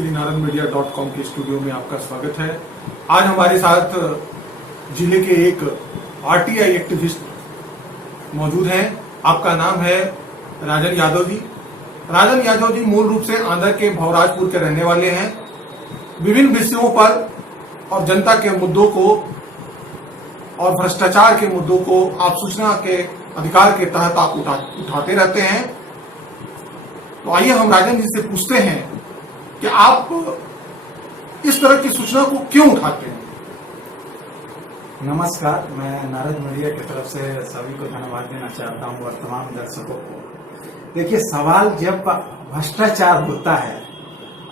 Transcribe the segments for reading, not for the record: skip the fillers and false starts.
श्री नारायण मीडिया.com के स्टूडियो में आपका स्वागत है। आज हमारे साथ जिले के एक आरटीआई एक्टिविस्ट मौजूद हैं। आपका नाम है राजन यादव जी। राजन यादव जी मूल रूप से आंध्र के भवराजपुर के रहने वाले हैं। विभिन्न विषयों पर और जनता के मुद्दों को और भ्रष्टाचार के मुद्दों को आप सूचना के अधिकार के तहत आप उठाते रहते हैं। तो आइए हम राजन जी से पूछते हैं कि आप इस तरह की सूचना को क्यों उठाते हैं। नमस्कार, मैं नारायण मीडिया की तरफ से सभी को धन्यवाद देना चाहता हूं और तमाम दर्शकों को। देखिए, सवाल जब भ्रष्टाचार होता है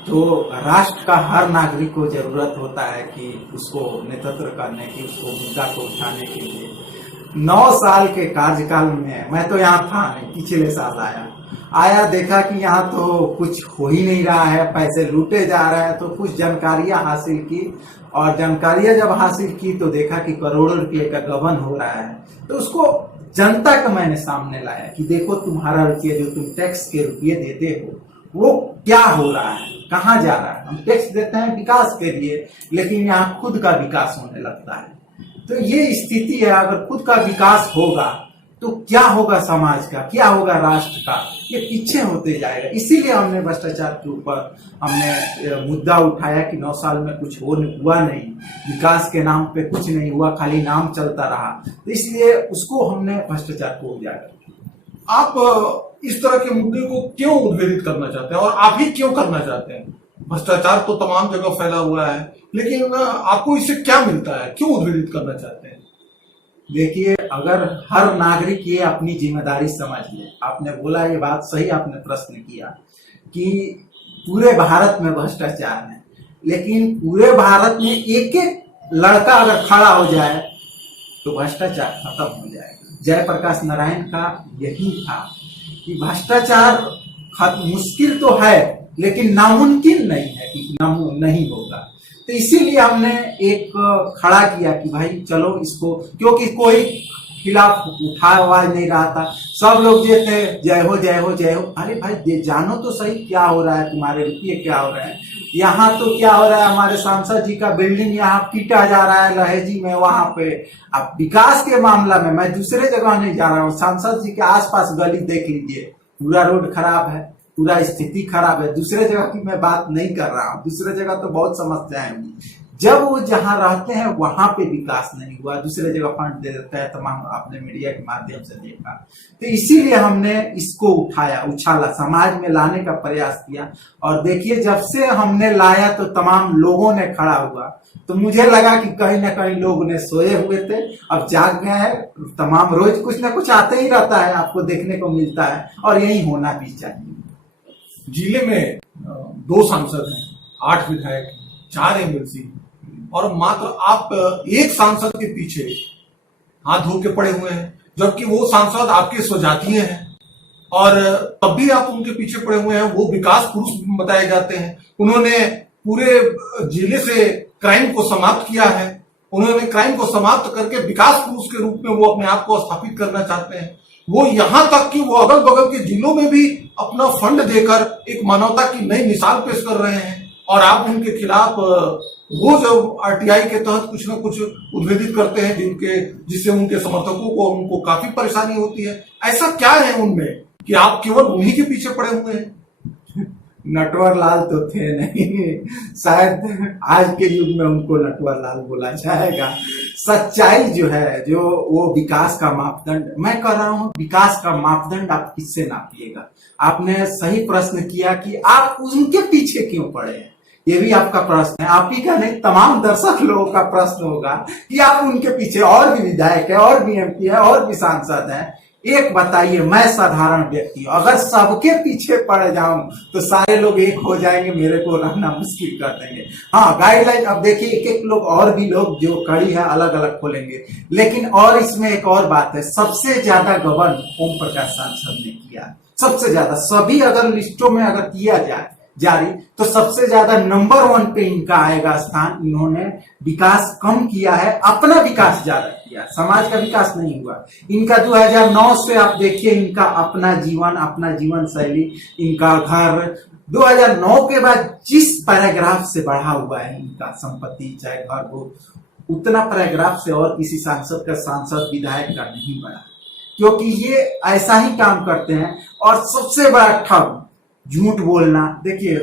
तो राष्ट्र का हर नागरिक को जरूरत होता है कि उसको नेतृत्व करने की, उसको मुद्दा को उठाने के लिए। 9 साल के कार्यकाल में मैं तो यहाँ था नहीं, पिछले साल आया देखा कि यहाँ तो कुछ हो ही नहीं रहा है, पैसे लूटे जा रहे हैं। तो कुछ जानकारियां हासिल की और जानकारियां जब हासिल की तो देखा कि करोड़ों रुपये का गबन हो रहा है। तो उसको जनता का मैंने सामने लाया कि देखो, तुम्हारा रुपये जो तुम टैक्स के रुपये देते हो वो क्या हो रहा है, कहाँ जा रहा है। हम टैक्स देते हैं विकास के लिए, लेकिन यहाँ खुद का विकास होने लगता है। तो ये स्थिति है। अगर खुद का विकास होगा तो क्या होगा समाज का, क्या होगा राष्ट्र का, ये पीछे होते जाएगा। इसीलिए हमने भ्रष्टाचार के ऊपर हमने मुद्दा उठाया कि 9 साल में कुछ हुआ नहीं, विकास के नाम पे कुछ नहीं हुआ, खाली नाम चलता रहा। तो इसलिए उसको हमने भ्रष्टाचार को उजागर किया। आप इस तरह के मुद्दे को क्यों उद्भेदित करना चाहते हैं और आप ही क्यों करना चाहते हैं? भ्रष्टाचार तो तमाम जगह फैला हुआ है, लेकिन आपको इससे क्या मिलता है, क्यों उद्भेदित करना चाहते हैं? देखिए, अगर हर नागरिक ये अपनी जिम्मेदारी समझ ले। आपने बोला, ये बात सही, आपने प्रश्न किया कि पूरे भारत में भ्रष्टाचार है, लेकिन पूरे भारत में एक एक लड़का अगर खड़ा हो जाए तो भ्रष्टाचार खत्म हो जाएगा। जयप्रकाश नारायण का यही था कि भ्रष्टाचार मुश्किल तो है लेकिन नामुमकिन नहीं है कि नहीं होगा। तो इसीलिए हमने एक खड़ा किया कि भाई चलो इसको, क्योंकि कोई खिलाफ उठा आवाज नहीं रहा था। सब लोग जो थे जय हो जय हो जय हो। अरे भाई, जानो तो सही क्या हो रहा है, तुम्हारे रुपये क्या हो रहे हैं। यहाँ तो क्या हो रहा है, हमारे सांसद जी का बिल्डिंग यहाँ पीटा जा रहा है लहेजी में, वहां पे। अब विकास के मामला में मैं दूसरे जगह नहीं जा रहा हूँ, सांसद जी के आसपास गली देख लीजिए, पूरा रोड खराब है, पूरा स्थिति खराब है। दूसरे जगह की मैं बात नहीं कर रहा हूँ, दूसरे जगह तो बहुत समस्याएं हुई। जब वो जहाँ रहते हैं वहां पे विकास नहीं हुआ, दूसरे जगह फंड दे देता है, तमाम आपने मीडिया के माध्यम से देखा। तो इसीलिए हमने इसको उठाया, उछाला, समाज में लाने का प्रयास किया। और देखिए, जब से हमने लाया तो तमाम लोगों ने खड़ा हुआ। तो मुझे लगा कि कहीं ना कहीं लोग ने सोए हुए थे, अब जाग गए हैं। तमाम रोज कुछ ना कुछ आते ही रहता है, आपको देखने को मिलता है, और यही होना भी चाहिए। जिले में 2 सांसद हैं, 8 विधायक, 4 एमएलसी, और मात्र आप एक सांसद के पीछे हाथ धो के पड़े हुए हैं, जबकि वो सांसद आपके स्वजातीय हैं और तब भी आप उनके पीछे पड़े हुए हैं। वो विकास पुरुष बताए जाते हैं। उन्होंने पूरे जिले से क्राइम को समाप्त किया है। उन्होंने क्राइम को समाप्त करके विकास पुरुष के रूप में वो अपने आप को स्थापित करना चाहते हैं। वो यहां तक कि वो अगल बगल के जिलों में भी अपना फंड देकर एक मानवता की नई मिसाल पेश कर रहे हैं, और आप उनके खिलाफ वो जो आरटीआई के तहत कुछ न कुछ उद्भेदित करते हैं जिससे उनके समर्थकों को, उनको काफी परेशानी होती है। ऐसा क्या है उनमें कि आप केवल उन्हीं के पीछे पड़े हुए हैं? नटवर लाल तो थे नहीं, शायद आज के युग में उनको नटवर लाल बोला जाएगा। सच्चाई जो है, जो वो विकास का मापदंड, मैं कह रहा हूँ विकास का मापदंड आप किससे नापिएगा। आपने सही प्रश्न किया कि आप उनके पीछे क्यों पड़े हैं, ये भी आपका प्रश्न है। आप ही का नहीं, तमाम दर्शक लोगों का प्रश्न होगा कि आप उनके पीछे, और भी विधायक है, और भी एमपी है, और भी सांसद है। एक बताइए, मैं साधारण व्यक्ति हूं, अगर सबके पीछे पड़ जाऊं तो सारे लोग एक हो जाएंगे, मेरे को रहना मुश्किल कर देंगे। हाँ, गाइडलाइन, अब देखिए, एक एक लोग और भी लोग जो कड़ी है अलग अलग खोलेंगे। लेकिन और इसमें एक और बात है, सबसे ज्यादा गबन ओम प्रकाश सांसद ने किया, सबसे ज्यादा। सभी अगर लिस्टों में अगर किया जाए जारी, तो सबसे ज्यादा नंबर 1 पे इनका आएगा स्थान। इन्होंने विकास कम किया है, अपना विकास ज्यादा किया, समाज का विकास नहीं हुआ इनका। 2009 से आप देखिए, इनका अपना जीवन शैली, इनका घर, 2009 के बाद जिस पैराग्राफ से बढ़ा हुआ है इनका संपत्ति चाहे घर हो, उतना पैराग्राफ से और किसी सांसद का सांसद विधायक का नहीं बढ़ा, क्योंकि ये ऐसा ही काम करते हैं। और सबसे बड़ा ठग झूठ बोलना। देखिए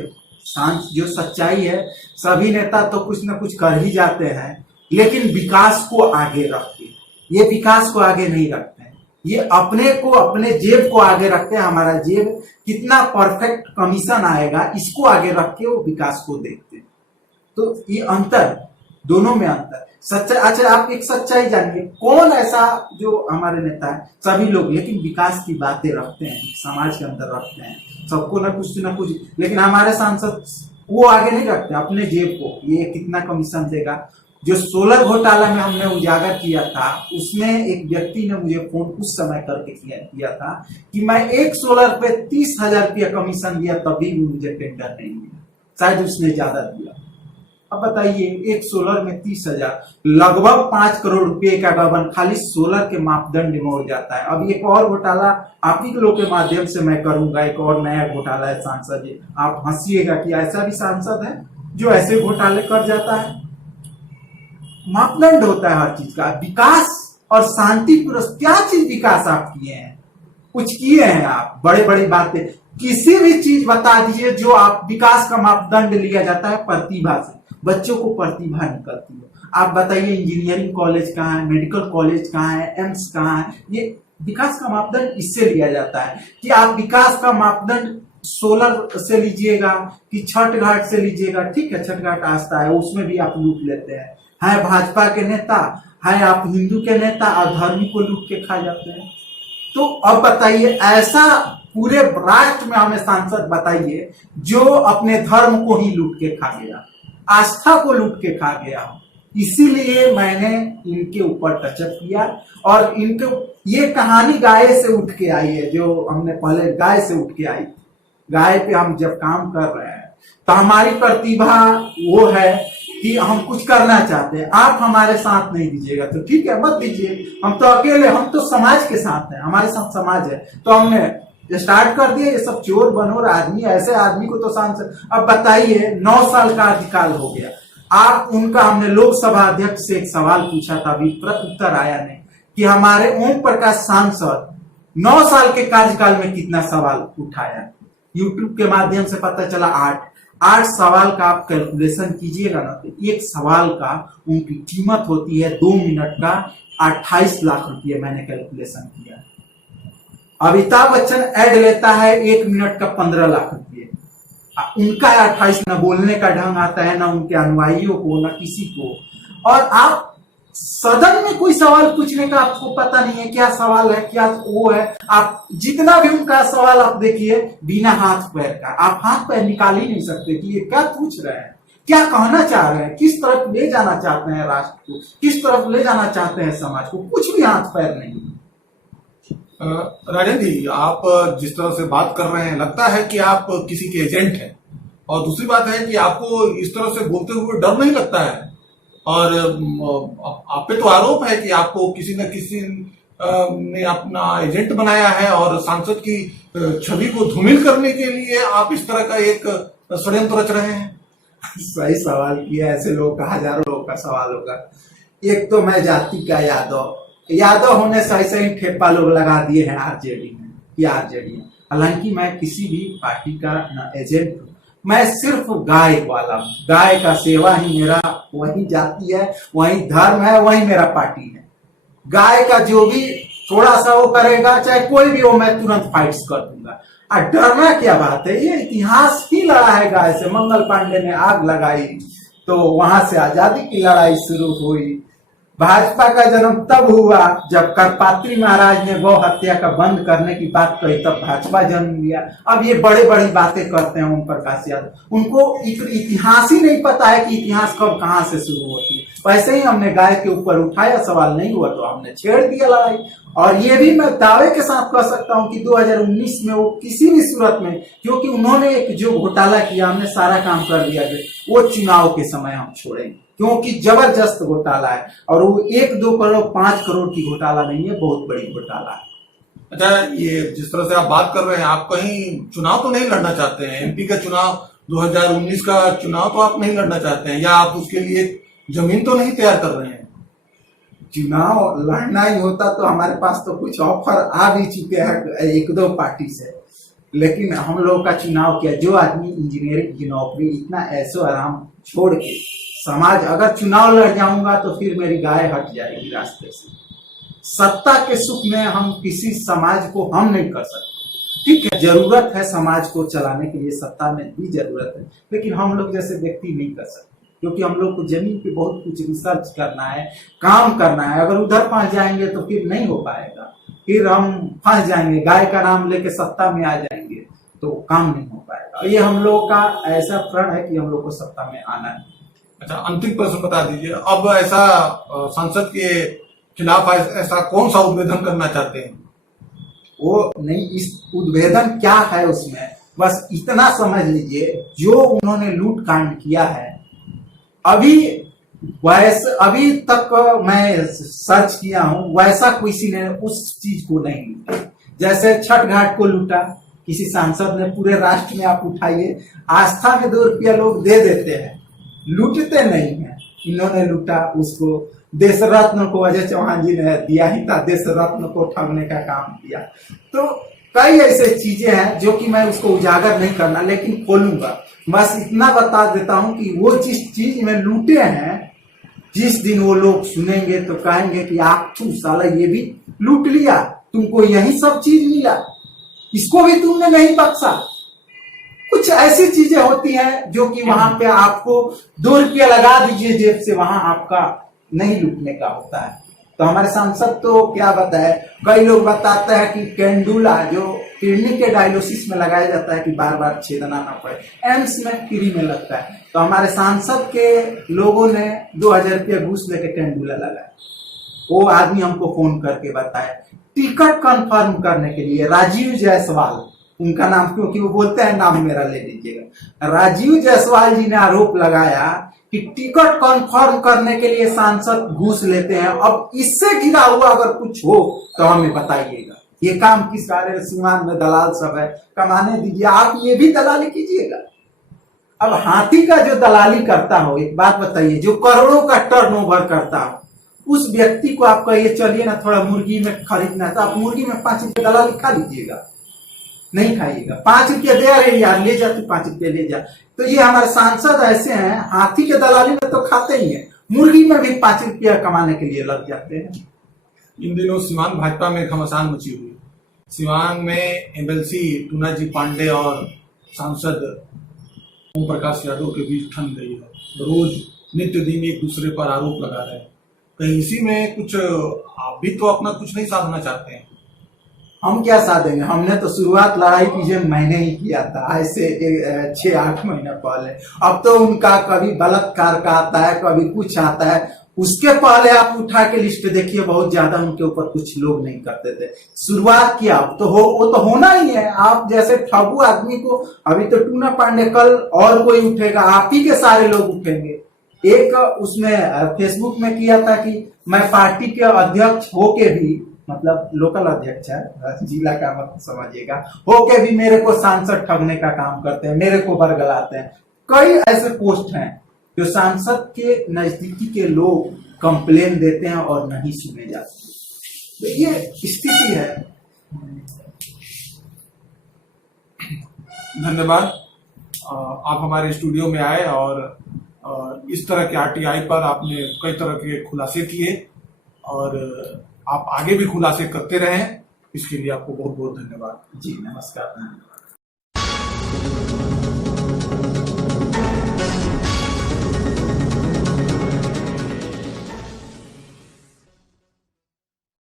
जो सच्चाई है, सभी नेता तो कुछ ना कुछ कर ही जाते हैं, लेकिन विकास को आगे रखते, ये विकास को आगे नहीं रखते हैं, ये अपने को, अपने जेब को आगे रखते हैं। हमारा जेब कितना परफेक्ट कमीशन आएगा इसको आगे रख के वो विकास को देखते हैं। तो ये अंतर, दोनों में अंतर। सच्चाई, अच्छा आप एक सच्चाई जानिए, कौन ऐसा जो हमारे नेता है, सभी लोग लेकिन विकास की बातें रखते हैं, समाज के अंदर रखते हैं, सबको ना कुछ, लेकिन हमारे सांसद वो आगे नहीं रखते अपने जेब को, ये कितना कमीशन देगा। जो सोलर घोटाला में हमने उजागर किया था, उसमें एक व्यक्ति ने मुझे फोन उस समय करके किया था कि मैं एक सोलर पे 30,000 रुपया कमीशन दिया, तभी भी मुझे टेंडर नहीं मिला, शायद उसने ज्यादा दिया। अब बताइए एक सोलर में 30,000, लगभग 5 करोड़ रुपए का गबन खाली सोलर के मापदंड में हो जाता है। अब एक और घोटाला आप ही लोग के माध्यम से मैं करूंगा, एक और नया घोटाला है सांसद जी, आप हंसिएगा कि ऐसा भी सांसद है जो ऐसे घोटाले कर जाता है। मापदंड होता है हर चीज का, विकास और शांति क्या चीज विकास आप किए हैं, कुछ किए हैं आप, बड़े बड़ी बातें, किसी भी चीज बता दीजिए जो आप विकास का मापदंड लिया जाता है प्रतिभा से, बच्चों को प्रतिभा निकलती है। आप बताइए इंजीनियरिंग कॉलेज कहाँ है, मेडिकल कॉलेज कहाँ है, एम्स कहाँ है, ये विकास का मापदंड इससे लिया जाता है। कि आप विकास का मापदंड सोलर से लीजिएगा कि छठ घाट से लीजिएगा, ठीक है छठ घाट आस्था है उसमें भी आप लूट लेते हैं, है भाजपा के नेता, है आप हिंदू के नेता, अधर्मी को लूट के खा जाते हैं। तो अब बताइए ऐसा पूरे राष्ट्र में हमें सांसद बताइए जो अपने धर्म को ही लूट के खा गया, आस्था को लूट के खा गया। इसीलिए मैंने इनके ऊपर टचअप किया और इनको ये कहानी गाय से उठ के आई है, जो हमने पहले गाय से उठ के आई, गाय पे हम जब काम कर रहे हैं तो हमारी प्रतिभा वो है कि हम कुछ करना चाहते हैं, आप हमारे साथ नहीं दीजिएगा तो ठीक है मत दीजिए, हम तो अकेले, हम तो समाज के साथ हैं, हमारे साथ समाज है। तो हमने स्टार्ट कर दिया, ये सब चोर बनोर आदमी, ऐसे आदमी को तो सांसद। अब बताइए 9 साल का अधिकाल हो गया, आप उनका, हमने लोकसभा अध्यक्ष से एक सवाल पूछा था, अभी उत्तर आया नहीं कि हमारे ओम प्रकाश सांसद 9 साल के कार्यकाल में कितना सवाल उठाया। यूट्यूब के माध्यम से पता चला 8 सवाल का आप कैलकुलेशन कीजिएगा ना, तो एक सवाल का उनकी कीमत होती है 2 मिनट का 28 लाख रुपये, मैंने कैलकुलेशन किया। अमिताभ बच्चन ऐड लेता है 1 मिनट का 15 लाख रुपये, उनका 28, ना बोलने का ढंग आता है, ना उनके अनुयायियों को, ना किसी को। और आप सदन में कोई सवाल पूछने का आपको पता नहीं है क्या सवाल है, क्या वो है। आप जितना भी उनका सवाल आप देखिए बिना हाथ पैर का, आप हाथ पैर निकाल ही नहीं सकते कि ये क्या पूछ रहे हैं, क्या कहना चाह रहे हैं, किस तरफ ले जाना चाहते हैं राष्ट्र को, किस तरफ ले जाना चाहते हैं समाज को, कुछ भी हाथ पैर नहीं। राजन जी, आप जिस तरह से बात कर रहे हैं लगता है कि आप किसी के एजेंट हैं, और दूसरी बात है कि आपको इस तरह से बोलते हुए डर नहीं लगता है, और आप पे तो आरोप है कि आपको किसी न किसी ने अपना एजेंट बनाया है और सांसद की छवि को धूमिल करने के लिए आप इस तरह का एक षड्यंत्र रच रहे हैं। सही सवाल किया, ऐसे लोगों का हजारों लोगों का सवाल होगा। एक तो मैं जाति का यादव होने से ऐसे ही ठेपा लोग लगा दिए हैं आरजेडी में या आरजेडी में, हालांकि मैं किसी भी पार्टी का न एजेंट हूँ, मैं सिर्फ गाय वाला हूँ, गाय का सेवा ही मेरा, वही जाति है, वही धर्म है, वही मेरा पार्टी है। गाय का जो भी थोड़ा सा वो करेगा, चाहे कोई भी हो, मैं तुरंत फाइट्स कर दूंगा। और डरना क्या बात है, ये इतिहास ही लड़ा है गाय से। मंगल पांडे ने आग लगाई तो वहां से आजादी की लड़ाई शुरू हुई। भाजपा का जन्म तब हुआ जब करपात्री महाराज ने गौ हत्या का बंद करने की बात कही, तब भाजपा जन्म लिया। अब ये बड़े बड़ी बातें करते हैं ओम प्रकाश यादव, उनको इतिहास ही नहीं पता है कि इतिहास कब कहां से शुरू होती है। वैसे ही हमने गाय के ऊपर उठाया, सवाल नहीं हुआ तो हमने छेड़ दिया लड़ाई। और ये भी मैं दावे के साथ कह सकता हूं कि 2019 में वो किसी भी सूरत में, क्योंकि उन्होंने एक जो घोटाला किया, हमने सारा काम कर दिया, वो चुनाव के समय हम छोड़ेंगे, क्योंकि जबरदस्त घोटाला है। और वो 1-2 करोड़ 5 करोड़ की घोटाला नहीं है, बहुत बड़ी घोटाला है। अच्छा, ये जिस तरह से आप बात कर रहे हैं, आप कहीं चुनाव तो नहीं लड़ना चाहते हैं? एमपी का चुनाव 2019 का चुनाव तो आप नहीं लड़ना चाहते हैं, या आप उसके लिए जमीन तो नहीं तैयार कर रहे हैं? चुनाव लड़ना ही होता तो हमारे पास तो कुछ ऑफर आ भी चुके हैं एक दो पार्टी से, लेकिन हम लोग का चुनाव किया। जो आदमी इंजीनियरिंग की नौकरी इतना ऐसो आराम छोड़ के समाज, अगर चुनाव लड़ जाऊंगा तो फिर मेरी गाय हट जाएगी रास्ते से। सत्ता के सुख में हम किसी समाज को हम नहीं कर सकते। ठीक है, जरूरत है समाज को चलाने के लिए, सत्ता में भी जरूरत है, लेकिन हम लोग जैसे व्यक्ति नहीं कर सकते, क्योंकि हम लोग को जमीन पे बहुत कुछ रिसर्च करना है, काम करना है। अगर उधर फंस जाएंगे तो फिर नहीं हो पाएगा, फिर हम फंस जाएंगे, गाय का नाम लेके सत्ता में आ जाएंगे तो काम नहीं हो पाएगा। ये हम लोग का ऐसा प्रण है कि हम लोग को सत्ता में आना है। अच्छा, अंतिम प्रश्न बता दीजिए, अब ऐसा संसद के खिलाफ ऐसा कौन सा उद्भेदन करना चाहते हैं? वो नहीं, इस उद्भेदन क्या है उसमें, बस इतना समझ लीजिए, जो उन्होंने लूट कांड किया है, अभी तक मैं सर्च किया हूं, वैसा किसी ने उस चीज को नहीं लूटा। जैसे छठ घाट को लूटा किसी सांसद ने, पूरे राष्ट्र में आप उठाइए, आस्था में 2 रुपया लोग दे देते हैं, लूटते नहीं है। इन्होंने लूटा उसको, देश रत्न को अजय चौहान जी ने दिया ही था, देश रत्न को ठगने का काम किया। तो कई ऐसे चीजें हैं जो कि मैं उसको उजागर नहीं करना, लेकिन खोलूंगा। बस इतना बता देता हूं कि वो जिस चीज में लूटे हैं, जिस दिन वो लोग सुनेंगे तो कहेंगे कि आप तू साला ये भी लूट लिया, तुमको यही सब चीज मिला, इसको भी तुमने नहीं बख्शा। कुछ ऐसी चीजें होती हैं जो कि वहां पे आपको 2 रुपया लगा दीजिए जेब से, वहां आपका नहीं लूटने का होता है। तो हमारे सांसद तो क्या बताए, कई लोग बताते हैं कि कैंडुला जो किडनी के डायलिसिस में लगाया जाता है कि बार बार छेदना ना पड़े, एम्स में फ्री में लगता है। तो हमारे सांसद के लोगों ने 2000 रुपया घूस लेके कैंडुला लगाया। वो आदमी हमको फोन करके बताए, टिकट कंफर्म करने के लिए राजीव जायसवाल, उनका नाम क्योंकि वो बोलते हैं नाम मेरा ले लीजिएगा, राजीव जायसवाल जी ने आरोप लगाया कि टिकट कंफर्म करने के लिए सांसद घूस लेते हैं। अब इससे गिरा हुआ अगर कुछ हो तो हमें बताइएगा। ये काम किस कार्य, सीमान में दलाल सब है, कमाने दीजिए, आप ये भी दलाली कीजिएगा। अब हाथी का जो दलाली करता हो, एक बात बताइए, जो करोड़ों का टर्नओवर करता हो, उस व्यक्ति को आप कहिए चलिए ना थोड़ा मुर्गी में खरीदना, तो आप मुर्गी में 5 रुपये दलाली खा लीजिएगा? नहीं खाइएगा। 5 रुपया दे रहे यार, ले जा, तू 5 रुपया ले जा। तो ये हमारे सांसद ऐसे हैं, हाथी के दलाली में तो खाते ही हैं, मुर्गी में भी 5 रुपया कमाने के लिए लग जाते हैं। इन दिनों सिवान भाजपा में घमासान मची हुई। सिवान में एमएलसी टूना जी पांडे और सांसद ओम प्रकाश यादव के बीच ठन गई है। रोज नित्य दिन एक दूसरे पर आरोप लगा रहे हैं। कहीं इसी में कुछ आप भी तो अपना कुछ नहीं साधना चाहते हैं? हम क्या साधेंगे, हमने तो शुरुआत लड़ाई की जब मैंने ही किया था, ऐसे 6-8 महीने पहले। अब तो उनका कभी बलात्कार का आता है, कभी कुछ आता है। उसके पहले आप उठा के लिस्ट देखिए, बहुत ज्यादा उनके ऊपर कुछ लोग नहीं करते थे। शुरुआत किया, तो वो तो होना ही है। आप जैसे ठगू आदमी को, अभी तो टूना पांडे, कल और कोई उठेगा, आप ही के सारे लोग उठेंगे। एक उसमें फेसबुक में किया था कि मैं पार्टी के अध्यक्ष होके भी, मतलब लोकल अध्यक्ष है, जिला का मत समझिएगा, होके भी मेरे को सांसद ठगने का काम करते हैं, मेरे को बरगलाते हैं। कई ऐसे पोस्ट हैं जो सांसद के नजदीकी के लोग कंप्लेन देते हैं और नहीं सुने जाते। तो ये स्थिति है। धन्यवाद, आप हमारे स्टूडियो में आए और इस तरह के आरटीआई पर आपने कई तरह के खुलासे किए और आप आगे भी खुलासे करते रहें। इसके लिए आपको बहुत बहुत धन्यवाद। जी नमस्कार।